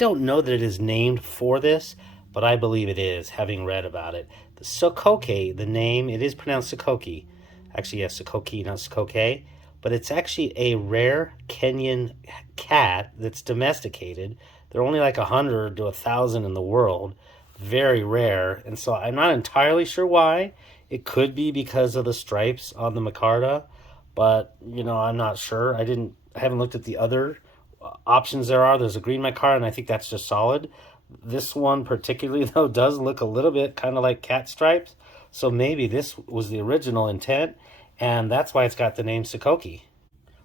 don't know that it is named for this, but I believe it is, having read about it. The Sokoke, the name, it is pronounced Sokoke. Actually, yes, Sokoke, not Sokoke. But it's actually a rare Kenyan cat that's domesticated. There are only like 100 to 1,000 in the world. Very rare. And so I'm not entirely sure why. It could be because of the stripes on the micarta, but I'm not sure. I haven't looked at the other options there are. There's a green micarta, and I think that's just solid. This one particularly, though, does look a little bit kind of like cat stripes. So maybe this was the original intent, and that's why it's got the name Sokoke.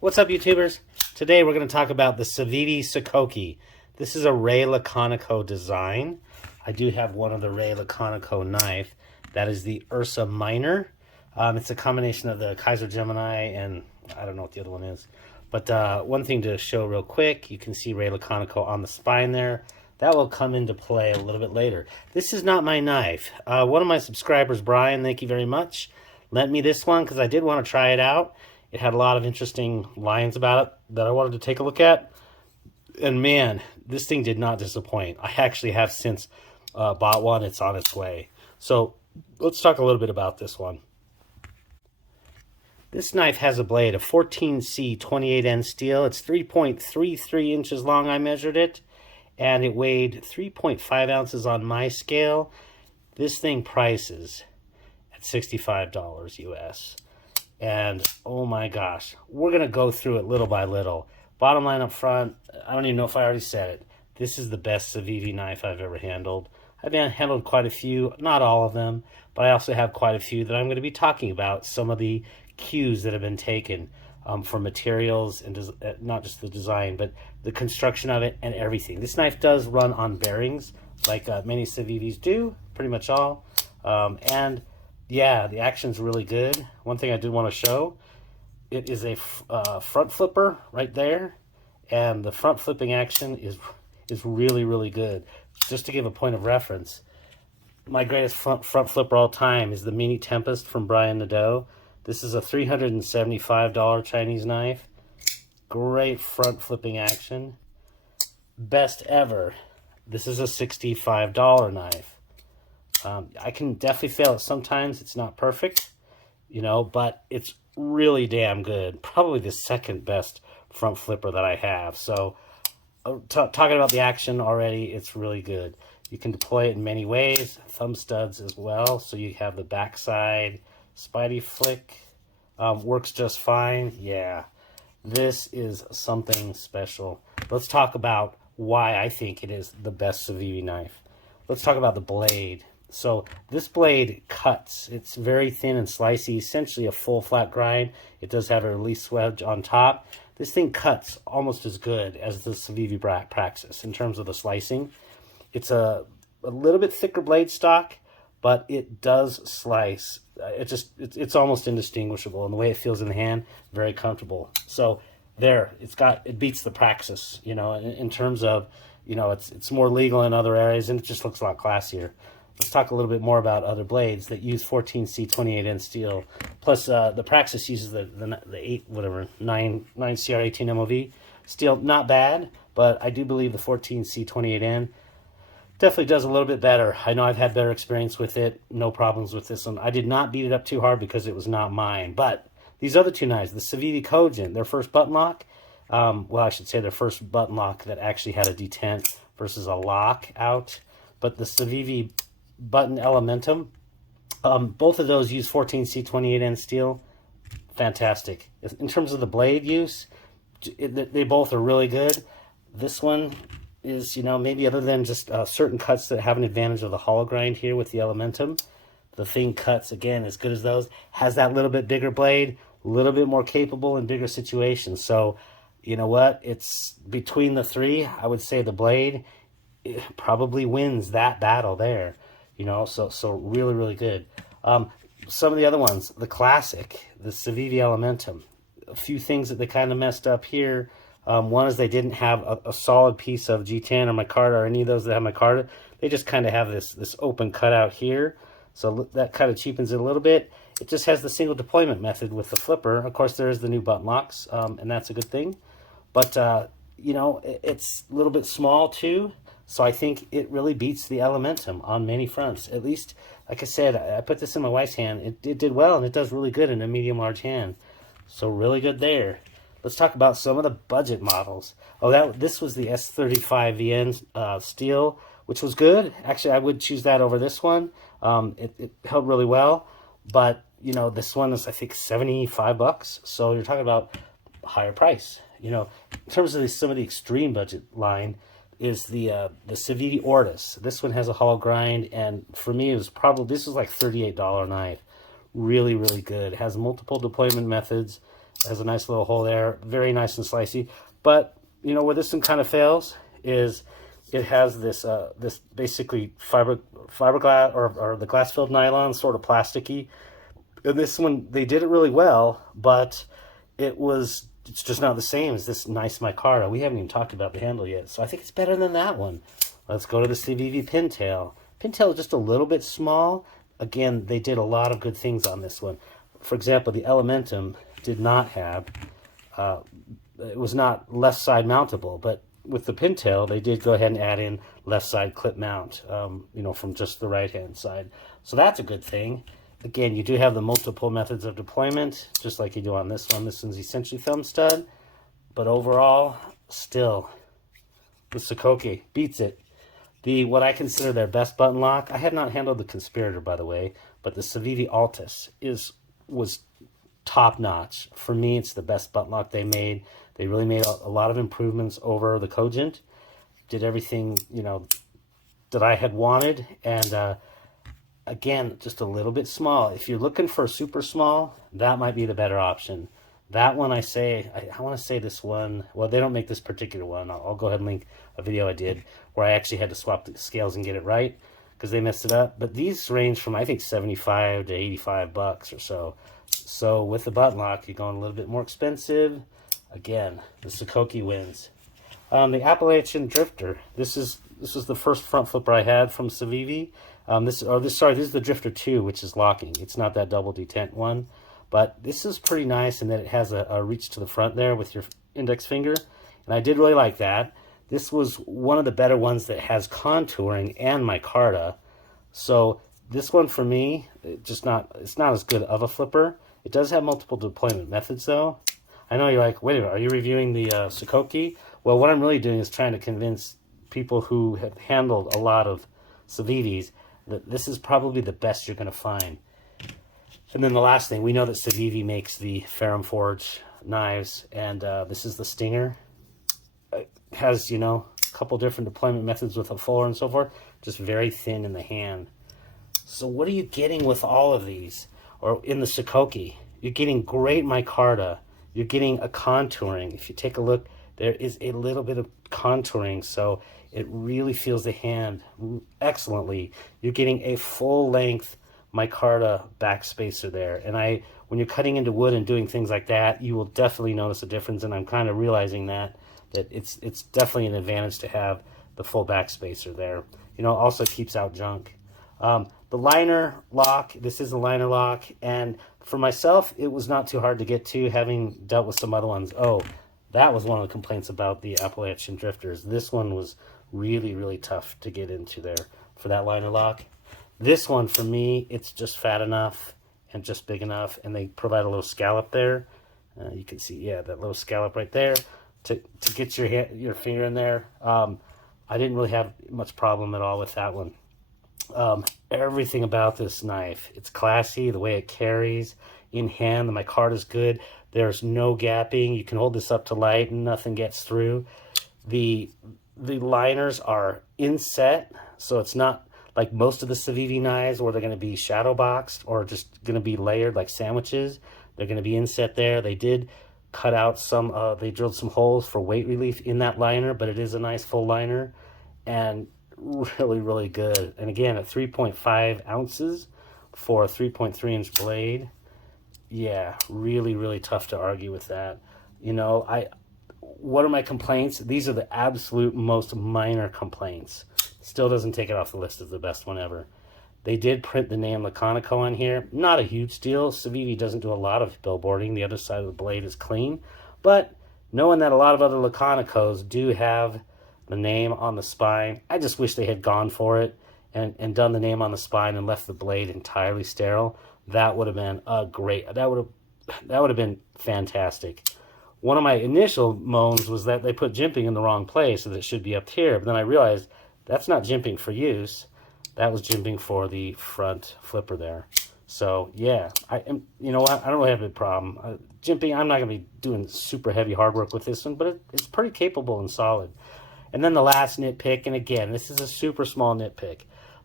What's up, YouTubers? Today we're going to talk about the Civivi Sokoke. This is a Ray Laconico design. I do have one of the Ray Laconico knife. That is the Ursa Minor. It's a combination of the Kaiser Gemini and I don't know what the other one is. But one thing to show real quick, you can see Ray Laconico on the spine there. That will come into play a little bit later. This is not my knife. One of my subscribers, Brian, thank you very much, lent me this one because I did want to try it out. It had a lot of interesting lines about it that I wanted to take a look at. And man, this thing did not disappoint. I actually have since bought one. It's on its way. So let's talk a little bit about this one. This knife has a blade of 14C 28N steel. It's 3.33 inches long. I measured it, and it weighed 3.5 ounces on my scale. This thing prices at $65 US. And oh my gosh, we're going to go through it little by little. Bottom line up front, I don't even know if I already said it. This is the best Civivi knife I've ever handled. I've handled quite a few, not all of them, but I also have quite a few that I'm going to be talking about. Some of the cues that have been taken for materials and not just the design, but the construction of it and everything. This knife does run on bearings, like many Civivis do, pretty much all. And yeah, the action's really good. One thing I did want to show, it is a front flipper right there, and the front flipping action is really, really good. Just to give a point of reference, my greatest front flipper all time is the Mini Tempest from Brian Nadeau. This is a $375 Chinese knife. Great front flipping action. Best ever. This is a $65 knife. I can definitely fail it sometimes. It's not perfect, but it's really damn good. Probably the second best front flipper that I have. So talking about the action already, it's really good. You can deploy it in many ways. Thumb studs as well. So you have the backside Spidey flick. Works just fine. Yeah, this is something special. Let's talk about why I think it is the best Civivi knife. Let's talk about the blade. So this blade cuts. It's very thin and slicey, essentially a full flat grind. It does have a release wedge on top. This thing cuts almost as good as the Civivi Praxis in terms of the slicing. It's a little bit thicker blade stock, but it does slice. It's almost indistinguishable, and the way it feels in the hand, very comfortable. So there, it beats the Praxis, in terms of, it's more legal in other areas, and it just looks a lot classier. Let's talk a little bit more about other blades that use 14C 28N steel. Plus, the Praxis uses the 9CR18 MOV steel. Not bad, but I do believe the 14C 28N definitely does a little bit better. I know I've had better experience with it. No problems with this one. I did not beat it up too hard because it was not mine. But these other two knives, the Civivi Cogent, their first button lock, well, I should say their first button lock that actually had a detent versus a lock out. But the Civivi Button Elementum, both of those use 14C 28N steel. Fantastic. In terms of the blade use, they both are really good. This one is, maybe other than just certain cuts that have an advantage of the hollow grind here with the Elementum, the thing cuts, again, as good as those. Has that little bit bigger blade, a little bit more capable in bigger situations. So, you know what? It's between the three, I would say the blade probably wins that battle there. So really, really good. Some of the other ones, the classic, the Civivi Elementum. A few things that they kind of messed up here. One is they didn't have a solid piece of G10 or micarta or any of those that have micarta. They just kind of have this open cutout here. So that kind of cheapens it a little bit. It just has the single deployment method with the flipper. Of course, there is the new button locks, and that's a good thing. But, it's a little bit small too. So I think it really beats the Elementum on many fronts. At least, like I said, I put this in my wife's hand. It did well, and it does really good in a medium-large hand. So really good there. Let's talk about some of the budget models. Oh, this was the S35VN steel, which was good. Actually, I would choose that over this one. It held really well. But, you know, this one is, I think, $75. So you're talking about a higher price. You know, in terms of some of the extreme budget line, is the Civivi Ortis. This one has a hollow grind, and for me, this was like $38 knife. Really, really good. It has multiple deployment methods. It has a nice little hole there. Very nice and slicey. But, you know, where this one kind of fails is it has this this basically fiberglass or the glass-filled nylon, sort of plasticky. And this one, they did it really well, but it's just not the same as this nice micarta. We haven't even talked about the handle yet, so I think it's better than that one. Let's go to the Civivi Pintail. Pintail is just a little bit small. Again, they did a lot of good things on this one. For example, the Elementum did not have, it was not left side mountable, but with the Pintail, they did go ahead and add in left side clip mount, you know, from just the right hand side. So that's a good thing. Again, you do have the multiple methods of deployment, just like you do on this one. This one's essentially thumb stud, but overall, still, the Sokoke beats it. What I consider their best button lock, I have not handled the Conspirator, by the way, but the Civivi Altis was top notch. For me, it's the best button lock they made. They really made a lot of improvements over the Cogent. Did everything, you know, that I had wanted, and again, just a little bit small. If you're looking for a super small, that might be the better option. That one, I want to say this one, well, they don't make this particular one. I'll go ahead and link a video I did where I actually had to swap the scales and get it right because they messed it up. But these range from, I think, $75 to $85 or so. So with the button lock, you're going a little bit more expensive. Again, the Sokoke wins. The Appalachian Drifter. This is the first front flipper I had from Civivi. This is the Drifter 2, which is locking. It's not that double detent one, but this is pretty nice in that it has a reach to the front there with your index finger, and I did really like that. This was one of the better ones that has contouring and micarta. So this one for me, it's not as good of a flipper. It does have multiple deployment methods though. I know you're like, wait a minute, are you reviewing the Sokoke? Well, what I'm really doing is trying to convince people who have handled a lot of Civivis that this is probably the best you're going to find. And then the last thing, we know that Civivi makes the Ferrum Forge knives, and this is the Stinger. It has, you know, a couple different deployment methods with a fuller and so forth, just very thin in the hand. So what are you getting with all of these? Or in the Sokoke, you're getting great micarta. You're getting a contouring. If you take a look, there is a little bit of contouring, so it really feels the hand excellently. You're getting a full-length micarta backspacer there, and when you're cutting into wood and doing things like that, you will definitely notice a difference, and I'm kind of realizing that it's definitely an advantage to have the full backspacer there. You know, also keeps out junk. The liner lock, this is a liner lock, and for myself, it was not too hard to get to, having dealt with some other ones. Oh, that was one of the complaints about the Appalachian Drifters. This one was really, really tough to get into there for that liner lock. This one, for me, it's just fat enough and just big enough, and they provide a little scallop there. You can see, yeah, that little scallop right there to get your finger in there. I didn't really have much problem at all with that one. Everything about this knife, it's classy, the way it carries in hand. The micarta is good. There's no gapping. You can hold this up to light and nothing gets through. The liners are inset, so it's not like most of the Civivi knives where they're going to be shadow boxed or just going to be layered like sandwiches. They're going to be inset there. They did cut out they drilled some holes for weight relief in that liner, but it is a nice full liner and really, really good. And again, at 3.5 ounces for a 3.3 inch blade, yeah, really, really tough to argue with that. You know, what are my complaints? These are the absolute most minor complaints. Still doesn't take it off the list as the best one ever. They did print the name Laconico on here. Not a huge deal. Civivi doesn't do a lot of billboarding. The other side of the blade is clean. But knowing that a lot of other Laconicos do have the name on the spine. I just wish they had gone for it and done the name on the spine and left the blade entirely sterile. That would have been that would have been fantastic. One of my initial moans was that they put jimping in the wrong place, so that it should be up here. But then I realized that's not jimping for use. That was jimping for the front flipper there. So yeah, you know what? I don't really have a problem. Jimping, I'm not going to be doing super heavy hard work with this one, but it's pretty capable and solid. And then the last nitpick, and again, this is a super small nitpick,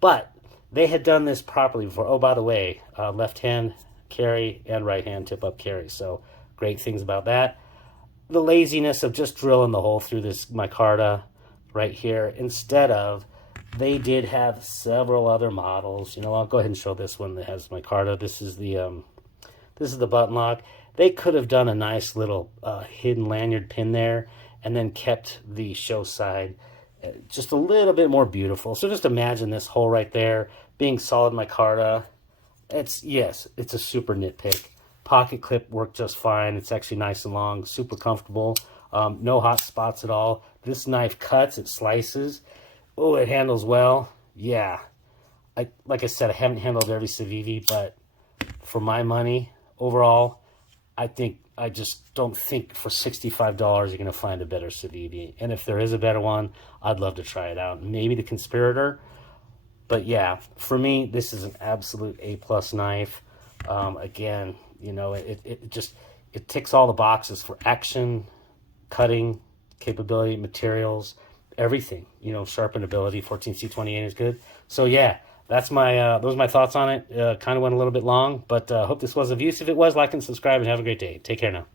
but they had done this properly before. Oh, by the way, left hand carry and right hand tip up carry. So great things about that. The laziness of just drilling the hole through this micarta right here instead of, they did have several other models. You know, I'll go ahead and show this one that has micarta. This is the button lock. They could have done a nice little hidden lanyard pin there and then kept the show side just a little bit more beautiful. So just imagine this hole right there being solid micarta. Yes, it's a super nitpick. Pocket clip worked just fine. It's actually nice and long, super comfortable. No hot spots at all. This knife cuts, it slices. Oh, it handles well. Yeah. Like I said, I haven't handled every Civivi, but for my money, overall, I just don't think for $65 you're going to find a better Civivi. And if there is a better one, I'd love to try it out. Maybe the Conspirator. But yeah, for me, this is an absolute A+ knife. Again, you know, it ticks all the boxes for action, cutting, capability, materials, everything. You know, sharpenability, 14C28 is good. So yeah, that's my those are my thoughts on it. Kind of went a little bit long, but hope this was of use. If it was, like and subscribe, and have a great day. Take care now.